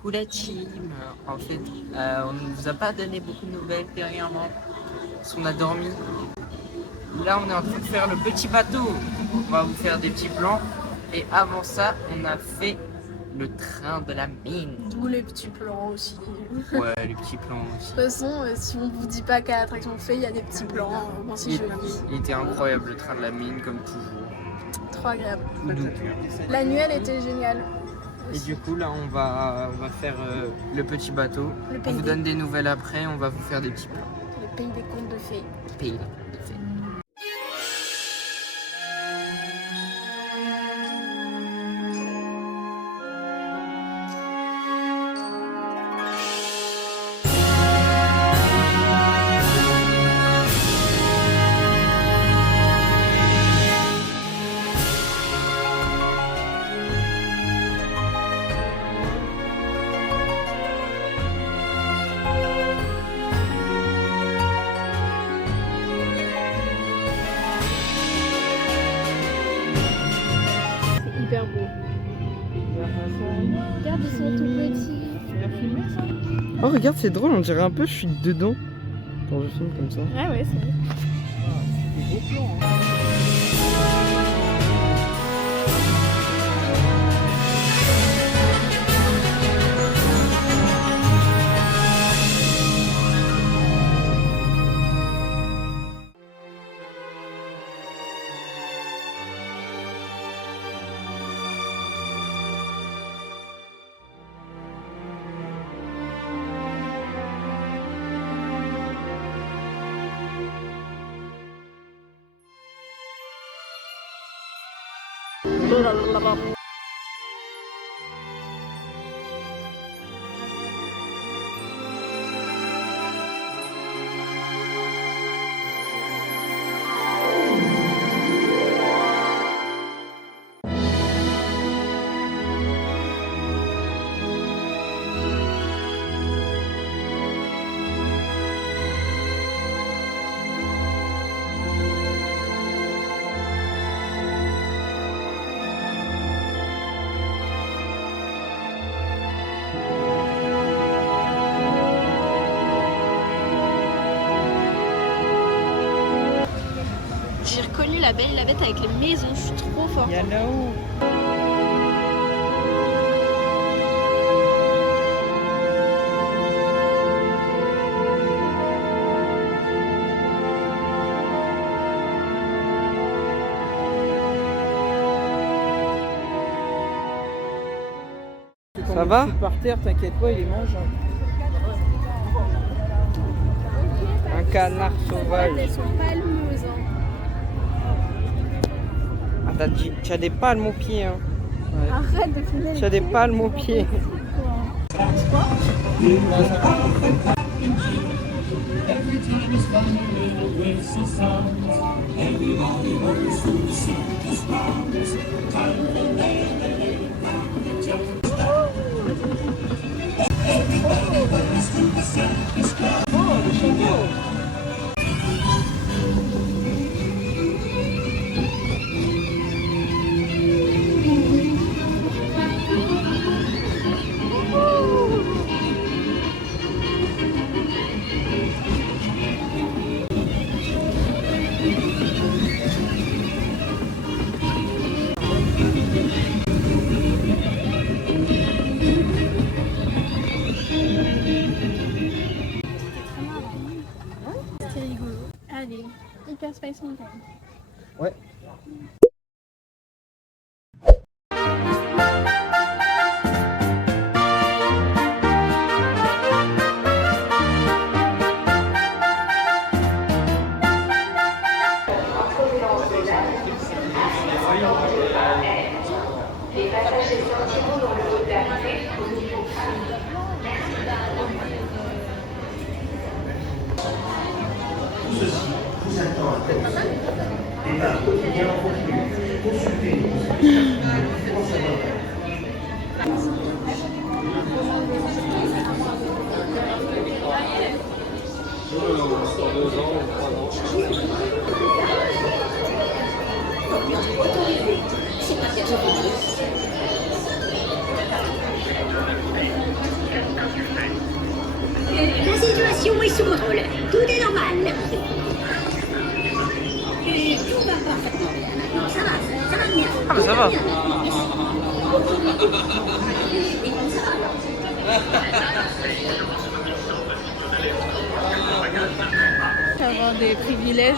Coucou la team. En fait, on ne vous a pas donné beaucoup de nouvelles dernièrement, parce qu'on a dormi. Là, on est en train de faire le petit bateau. On va vous faire des petits plans. Et avant ça, on a fait le train de la mine. Ou les petits plans aussi. Ouais, les petits plans aussi. De toute façon, si on vous dit pas quelle attraction on fait, il y a des petits plans. Bon, c'est joli. Il était incroyable le train de la mine, comme toujours. Trop agréable. Tout doux. L'annuel était génial. Et du coup, là, on va faire le petit bateau. On vous donne des nouvelles après. On va vous faire des petits plans. Le pays des contes de fées. Pays de fées. Hyper beau. Regarde, ils sont tout petits. Oh regarde, c'est drôle, on dirait un peu je suis dedans quand je filme comme ça. Ah ouais, c'est vrai. J'ai reconnu la Belle et la Bête avec les maisons, je suis trop forte. Il y a là-haut. Ça va? Par terre, t'inquiète pas, il les mange. Un canard sauvage. Elles sont palmeuses. Ah, tu as des palmes aux pieds. Hein. Ouais. Arrête de filmer. Tu as des palmes aux pieds. C'était rigolo. Allez, Hyper Space Mountain. Ouais. Les passagers sortiront dans le hall d'arrivée au niveau Ceci vous attend à tête. Départ quotidien en continu. Consultez nos différents savoir-faire. autorisé. C'est un situation est sous contrôle. Tout est normal. Et tout va parfaitement bien. Maintenant, ça va bien. Ah mais ça va. Avoir des privilèges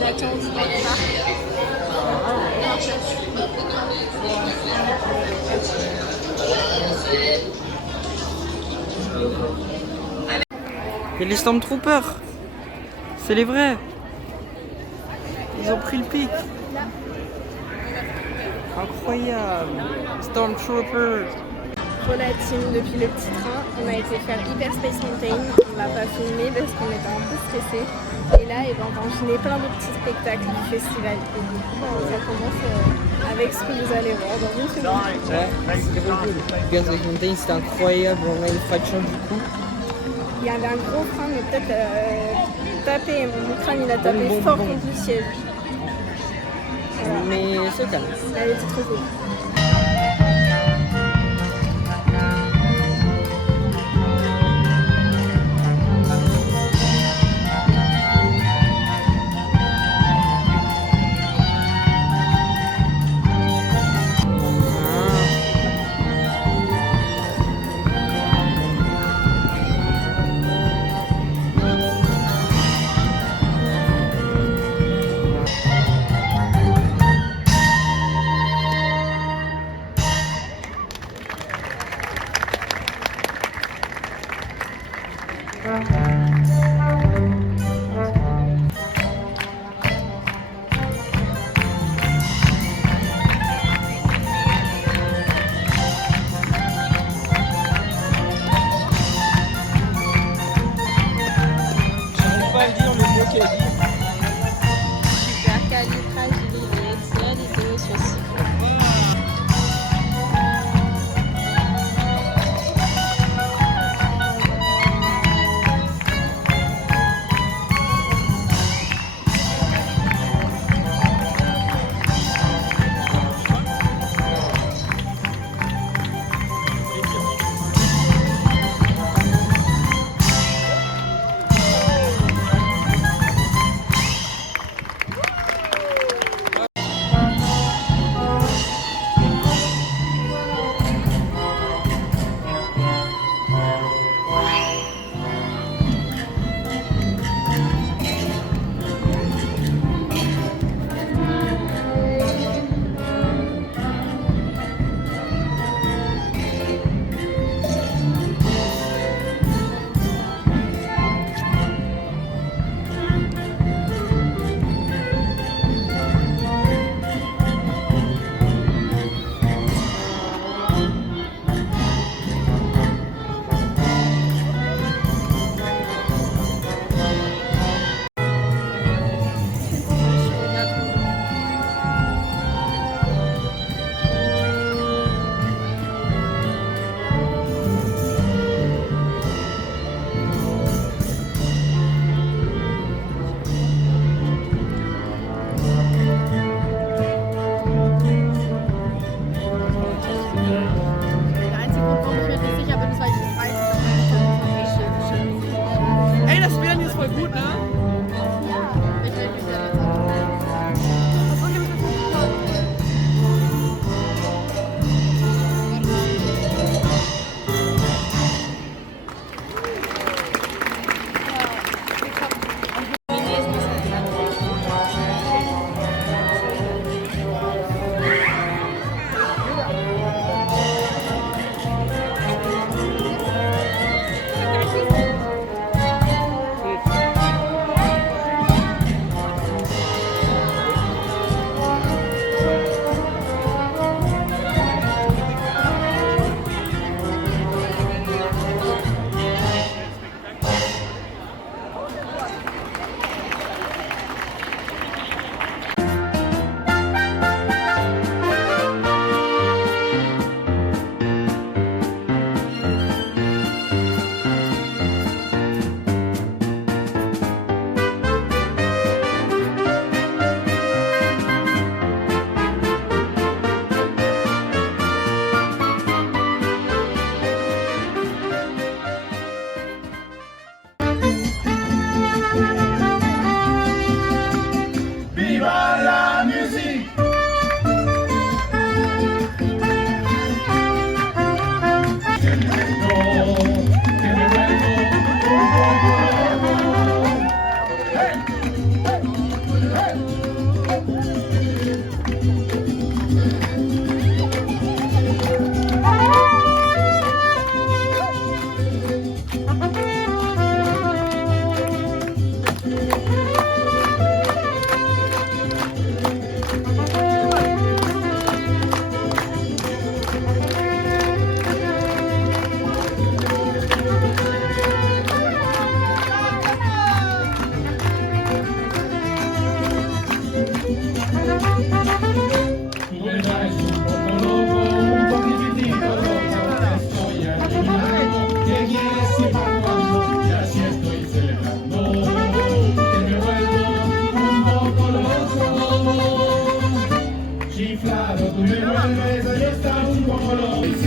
d'attente dans le parc. Et les Stormtroopers, c'est les vrais. Ils ont pris le pic. Incroyable. Stormtroopers. Pour la team, depuis le petit train, on a été faire Hyperspace Mountain. On l'a pas filmé parce qu'on était un peu stressés. Et là, on va enchaîner plein de petits spectacles du festival. Et du coup, ça commence avec ce que vous allez voir dans une seconde. Ouais, c'était trop cool. Hyperspace Mountain, c'était incroyable. On a une fracture du cou. Il y avait un gros frein, mais peut-être tapé. Mon crâne, il a tapé fort contre le siège. Voilà. Mais c'est calme. Elle était trop cool.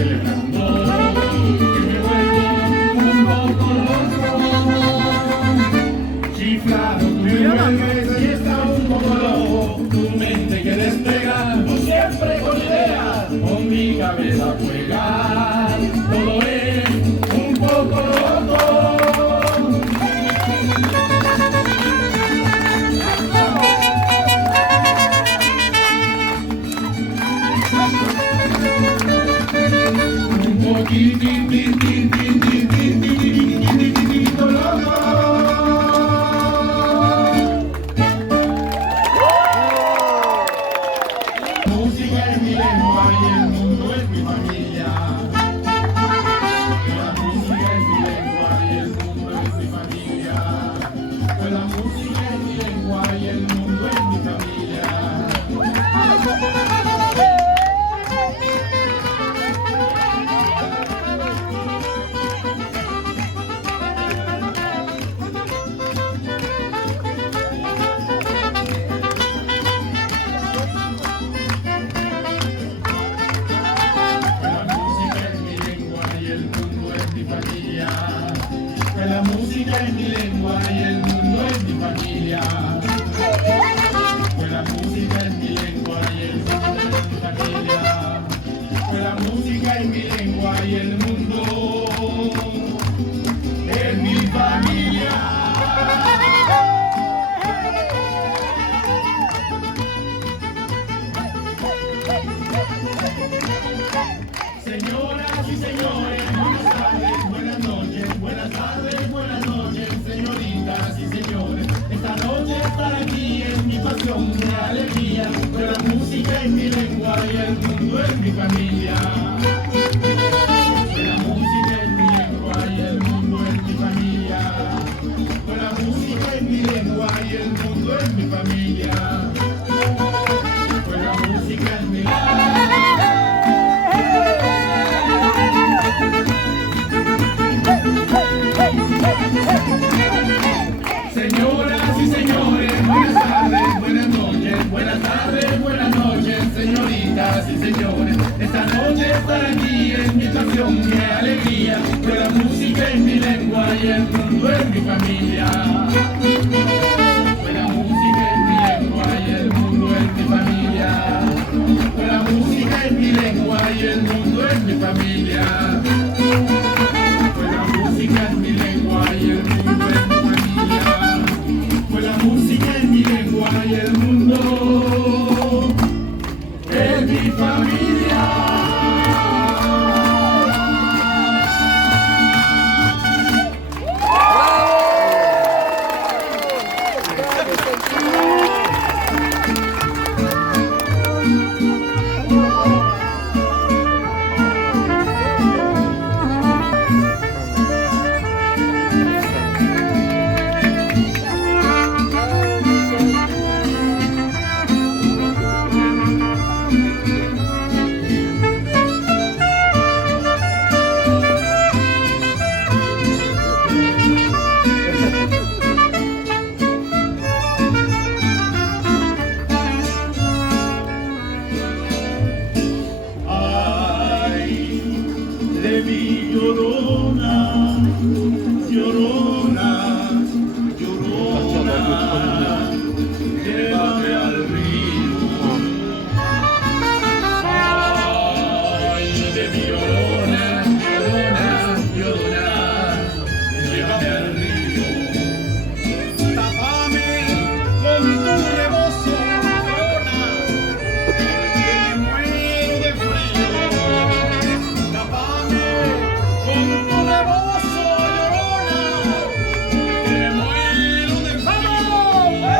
celebrando, que me vuelvo un poco loco. Chiflado, tú me vuelves y está un poco loco. Tu mente que despega, tú siempre con ideas, con mi cabeza juega. Todo es un poco loco. Música es mi lengua y el mundo es mi familia. La música es mi lengua y el mundo es mi familia. La música es mi lengua y el mundo es mi familia. La música es mi lengua y el mundo es mi familia. La música es mi lengua y el mundo es mi familia. La música es mi lengua y el mundo es mi familia. Señoras y señores, buenas tardes, buenas noches, buenas tardes, buenas noches, señoritas y señores. Esta noche estar aquí es mi pasión, mi alegría, pues la música es mi lengua y el mundo es mi familia. Pues la música es mi lengua y el mundo es mi familia. Pues la música es mi lengua y el mundo es mi familia. Pues la música es mi lengua. Señoras y señores, buenas tardes, buenas noches, buenas tardes, buenas noches, señoritas y señores. Esta noche estar aquí es mi pasión, mi alegría, pues la música es mi lengua y el mundo es mi familia. Pues la música es mi lengua y el mundo es mi familia. Pues la música es mi lengua y el mundo es mi familia. Pues la música es mi lengua y el mundo es mi familia. Pues la música es mi lengua y el mundo es mi familia. De mi llorona, llorona, llorona, llévame al río. Ay, de mi llorona, llorona, llorona, llévame al río. Tápame con tu rebozo, llorona, que me muero de frío. Tápame con tu rebozo, llorona, que me muero de frío.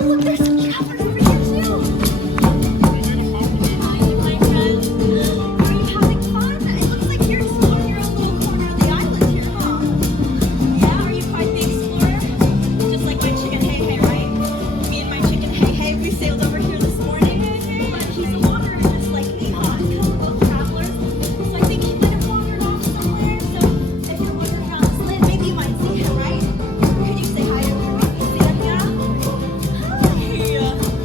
Oh, look, there's some cabins over here too. Hi, my friend. Are you having fun? It looks like you're exploring your own little corner of the island here, huh? Yeah, are you quite the explorer? Just like my chicken Hey Hey, right? Me and my chicken Hey Hey, we sailed over here this morning. But he's a wanderer just like me, huh? He's kind of both travelers. So I think he might have wandered off somewhere. So if you're wandering around this land, maybe you might see him, right? Can you say hi to him? See him, yeah? Hi.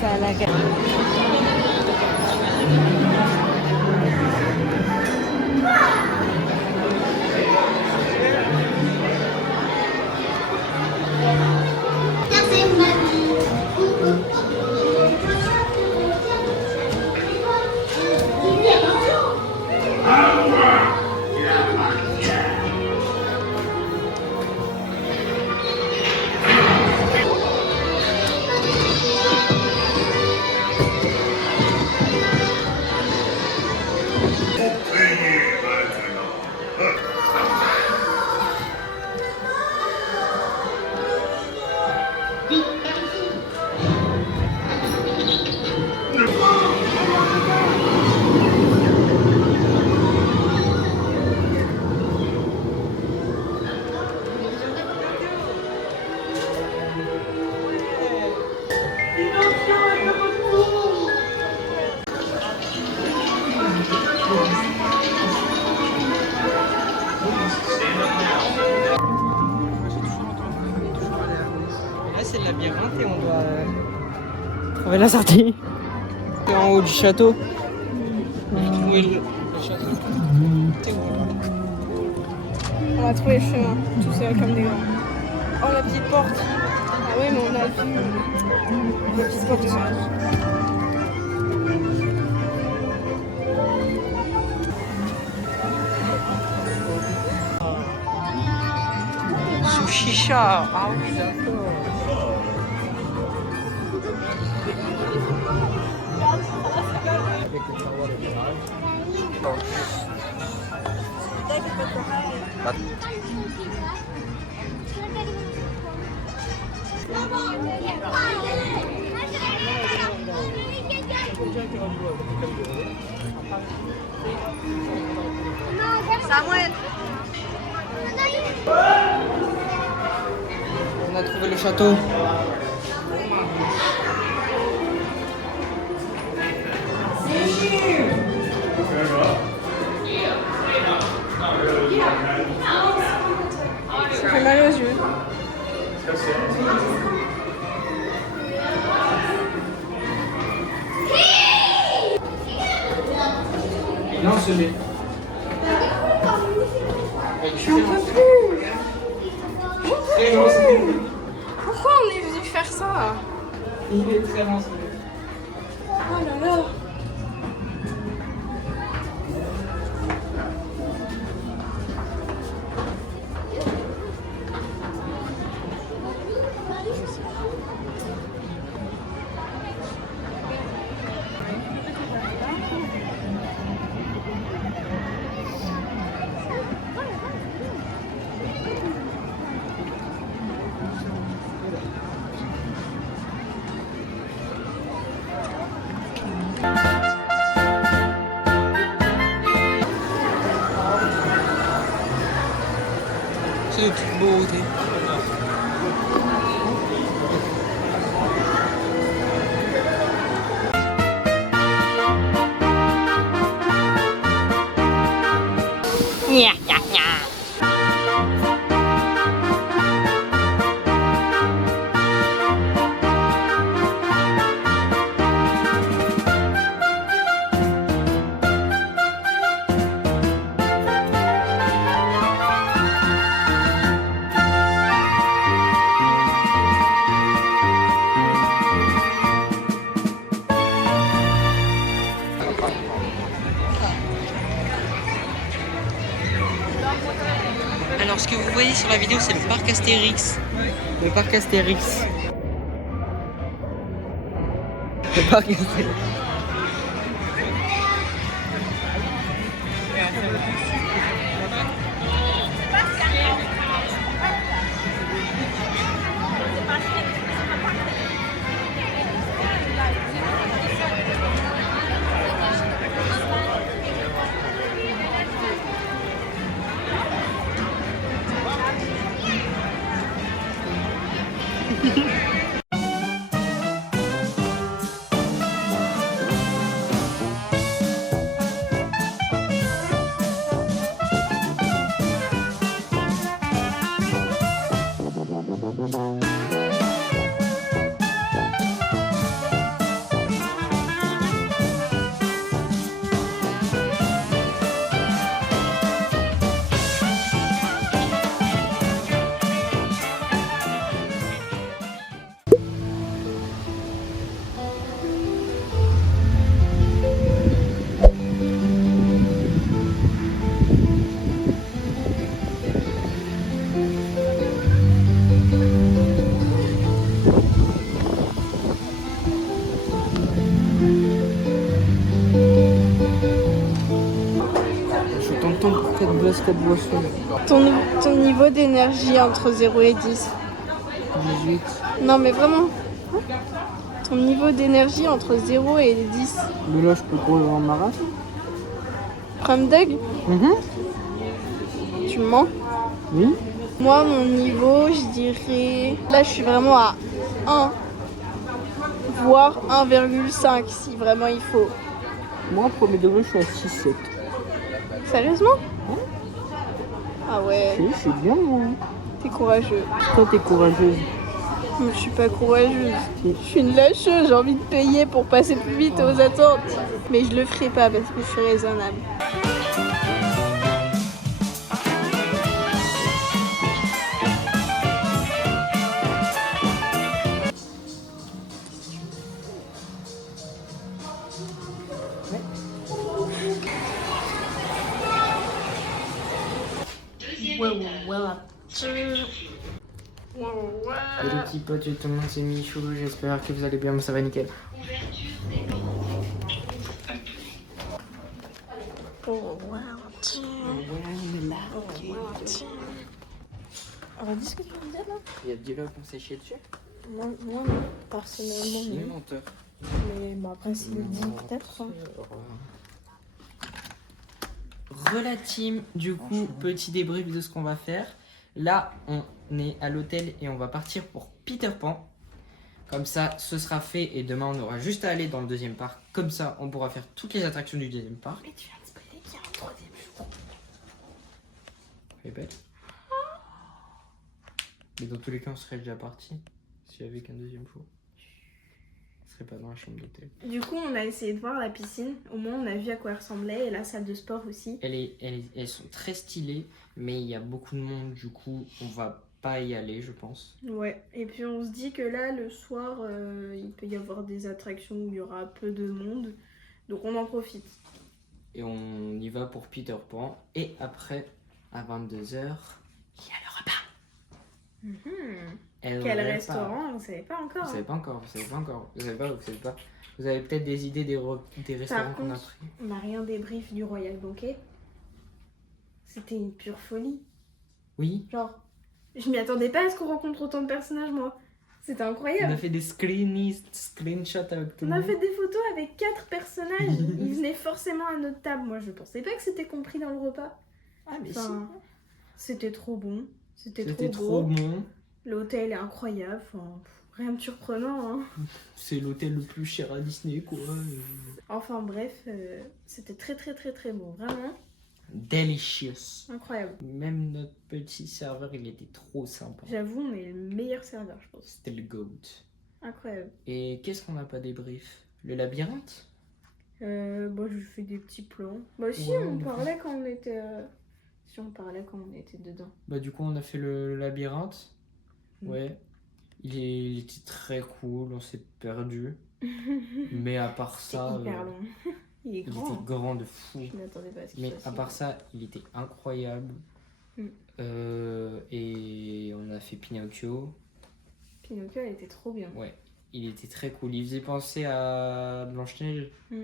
Ça la gagne. Là, c'est le labyrinthe et on doit trouver la sortie. C'est en haut du château. Où est le château? C'est où? On a trouvé le chemin, tout seul comme des grands. Oh, la petite porte. Ah ouais, mais on a vu la petite porte. Sushisha. Ah oui, d'accord. Samuel. On a trouvé le château. Ça fait mal aux yeux. Non, ce n'est. J'en peux plus. Pourquoi on est venu faire ça? Il est très renseigné. Oh là là. C'est de toute beauté. Alors ce que vous voyez sur la vidéo, c'est le parc Astérix. Le parc Astérix. Le parc Astérix. cette boisson. Ton niveau d'énergie entre 0 et 10. 18. Non mais vraiment. Ton niveau d'énergie entre 0 et 10. Mais là, je peux courir en marathon. Prom Dog, tu me mens. Oui. Moi, mon niveau, je dirais... Là, je suis vraiment à 1, voire 1,5 si vraiment il faut. Moi, premier degré, je suis à 6-7. Sérieusement? Ah ouais, Je suis bien, moi. t'es courageux. Toi, t'es courageuse. Mais je suis pas courageuse. Je suis une lâcheuse, j'ai envie de payer pour passer plus vite aux attentes. Mais je le ferai pas parce que je suis raisonnable. Et les petits potes, tout le monde c'est Michou, j'espère que vous allez bien, ça va nickel. On va discuter de là. Il y a du là qu'on s'est chié dessus. Moi non, personnellement Il est non. menteur. Mais bon, après s'il le dit peut-être. Hein. Relative, du coup, petit débrief de ce qu'on va faire. Là, on est à l'hôtel et on va partir pour Peter Pan. Comme ça, ce sera fait et demain, on aura juste à aller dans le deuxième parc. Comme ça, on pourra faire toutes les attractions du deuxième parc. Mais tu viens de spoiler qu'il y a un troisième jour. Elle est belle. Mais dans tous les cas, on serait déjà parti s'il y avait qu'un deuxième jour. On serait pas dans la chambre d'hôtel. Du coup, on a essayé de voir la piscine. Au moins, on a vu à quoi elle ressemblait et la salle de sport aussi. Elles sont très stylées, mais il y a beaucoup de monde, du coup, on va pas y aller, je pense. Ouais, et puis on se dit que là, le soir, il peut y avoir des attractions où il y aura peu de monde. Donc on en profite. Et on y va pour Peter Pan. Et après, à 22h, il y a le repas. Et le Quel repas. restaurant? On savait pas encore. Vous savez pas encore, vous savez pas encore. Vous savez pas. Vous avez peut-être des idées des restaurants qu'on a contre, pris. on n'a rien débrief du Royal Banquet. C'était une pure folie. Oui, Genre, je m'y attendais pas à ce qu'on rencontre autant de personnages, moi. C'était on incroyable. a fait des screenshots avec tout On le a monde. fait des photos avec 4 personnages. Ils venaient forcément à notre table. Moi, je pensais pas que c'était compris dans le repas. Ah, mais Enfin, c'était trop bon. C'était c'était trop trop beau. bon. L'hôtel est incroyable. Enfin, rien de surprenant. Hein. C'est l'hôtel le plus cher à Disney, quoi. Enfin, bref, c'était très, très, très, très bon. Vraiment Delicious. incroyable. Même notre petit serveur, il était trop sympa. J'avoue, on est le meilleur serveur, je pense. C'était le GOAT. Incroyable. Et qu'est-ce qu'on n'a pas débrief? Le labyrinthe? Moi, je fais des petits plans. Bah, si, Ouais, on on parlait quand on était. Si, on parlait quand on était dedans. Bah du coup on a fait le labyrinthe. Mm. Ouais. Il était très cool, on s'est perdu. Mais à part C'est ça, hyper long. Il est il grand. était grand de fou. Je m'attendais pas à ce qu'il Mais soit à si part grand. ça, il était incroyable. Mm. Et on a fait Pinocchio. Pinocchio, elle était trop bien. Ouais, il était très cool. Il faisait penser à Blanche-Neige. Mm.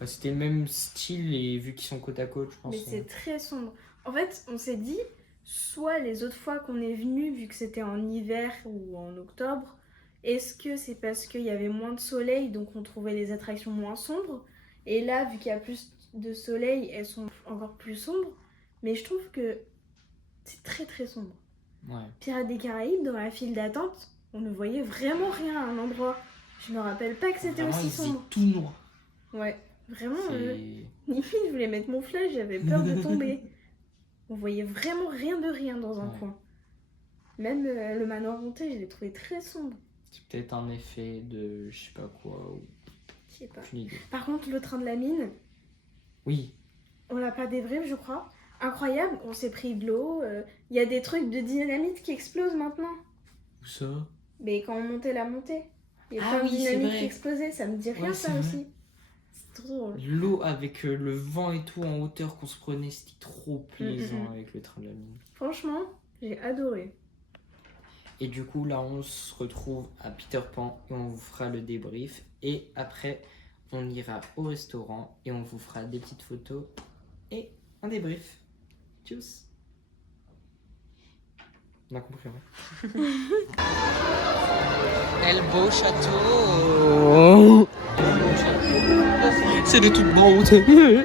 Ouais, c'était le même style et vu qu'ils sont côte à côte, je pense. Mais c'est très sombre. En fait, on s'est dit, soit les autres fois qu'on est venu, vu que c'était en hiver ou en octobre, est-ce que c'est parce qu'il y avait moins de soleil, donc on trouvait les attractions moins sombres? Et là, vu qu'il y a plus de soleil, elles sont encore plus sombres. Mais je trouve que c'est très très sombre. Ouais. Pirates des Caraïbes, dans la file d'attente, on ne voyait vraiment rien à un endroit. Je me rappelle pas que c'était Vraiment, aussi il faisait sombre. tout noir. Ouais, vraiment. C'est- Limite, je voulais mettre mon flash, j'avais peur de tomber. On voyait vraiment rien de rien dans un Ouais. coin. Même le manoir hanté, je l'ai trouvé très sombre. C'est peut-être un effet de je sais pas quoi. Ou... Je sais pas. Aucune idée. Par contre, le train de la mine, Oui, on l'a pas débrief, je crois. Incroyable, on s'est pris de l'eau. Il y a des trucs de dynamite qui explosent maintenant. où ça? Mais quand on montait la montée, il y a Ah plein de oui, c'est dynamite vrai. qui explosait. Ça me dit rien, Ouais, ça c'est vrai. aussi. C'est trop drôle. L'eau avec le vent et tout en hauteur qu'on se prenait, c'était trop plaisant Mm. avec le train de la mine. Franchement, j'ai adoré. Et du coup, là, on se retrouve à Peter Pan et on vous fera le débrief. Et après, on ira au restaurant et on vous fera des petites photos et un débrief. Tchuss. On a compris, ouais. Quel beau château. C'est de toute beauté.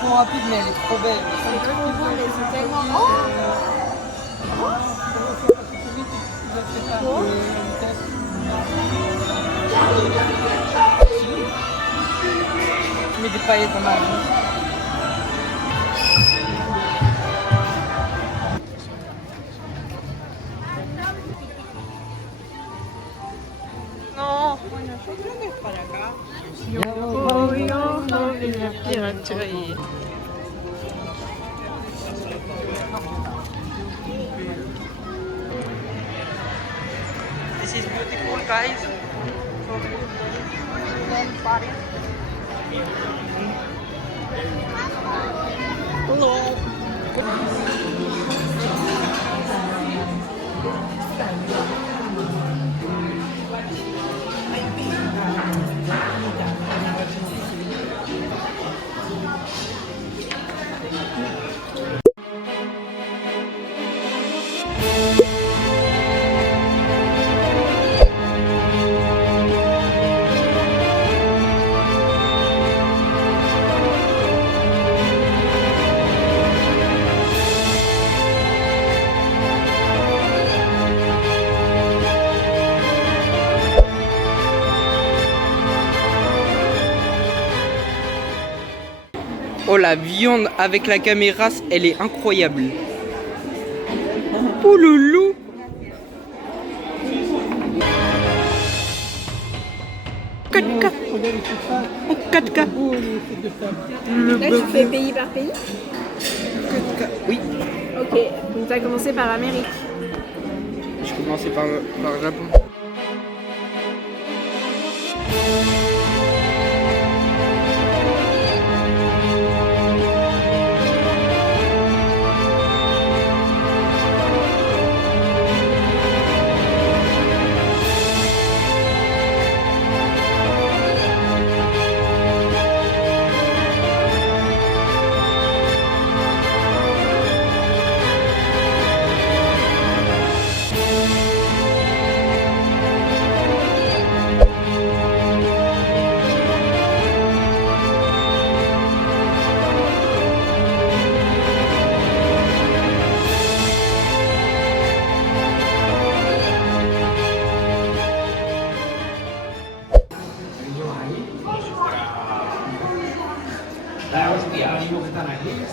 Trop rapide, mais elle est trop belle. C'est trop beau, mais c'est tellement Je mets des paillettes dans ma vie. Non. This is beautiful, guys. Oh, la viande avec la caméra, elle est incroyable. Pouloulou. En 4K. Là, tu fais pays par pays? Oui, Ok, donc tu as commencé par l'Amérique. je commençais par le Japon.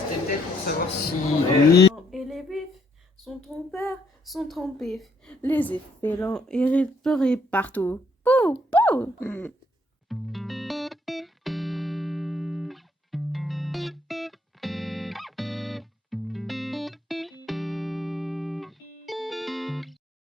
C'était peut-être pour savoir si... Et les bifs sont trompeurs, sont trompés. Les effets lents et réparés partout. Pou, pou.